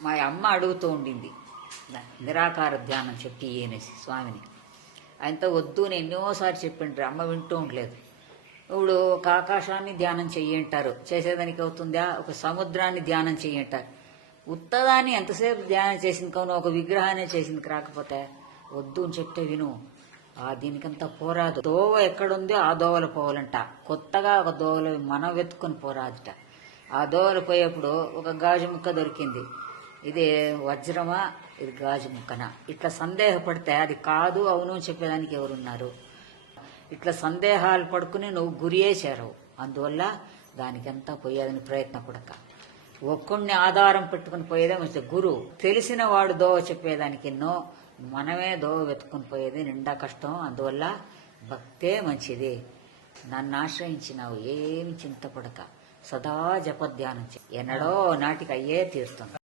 మా అమ్మ అడుగుతూ ఉండింది నిరాకార ధ్యానం చెప్పి అనేసి స్వామిని. ఆయనతో వద్దు నేను ఎన్నోసార్లు చెప్పిండ్రు, అమ్మ వింటూ ఉండలేదు. ఇప్పుడు ఒక ఆకాశాన్ని ధ్యానం చెయ్యంటారు, చేసేదానికి అవుతుందా? ఒక సముద్రాన్ని ధ్యానం చెయ్యంటారు. ఉత్తదాన్ని ఎంతసేపు ధ్యానం చేసింది కావున ఒక విగ్రహాన్ని చేసింది రాకపోతే వద్దు అని చెప్తే విను. దీనికంతా పోరాదు. దోవ ఎక్కడుందో ఆ దోవలు పోవాలంట. కొత్తగా ఒక దోవలు మనం వెతుక్కుని పోరాదుట. ఆ దోవలు పోయేప్పుడు ఒక గాజు ముక్క దొరికింది. ఇది వజ్రమా, ఇది గాజు ముక్కనా? ఇట్లా సందేహపడితే అది కాదు అవును చెప్పేదానికి ఎవరున్నారు? ఇట్లా సందేహాలు పడుకుని నువ్వు గురియే చేరవు. అందువల్ల దానికంతా పోయేదని ప్రయత్నపడక ఒక్కడిని ఆధారం పెట్టుకుని పోయేదే మంచిది. గురువు తెలిసిన వాడు దోవ చెప్పేదానికి ఎన్నో, మనమే దోవ వెతుకుని పోయేది నిండా కష్టం. అందువల్ల భక్తే మంచిది. నన్ను ఆశ్రయించినావు, ఏమి చింతపడక సదా జపధ్యానం ఎన్నడో నాటికి అయ్యే తీరుతుంది.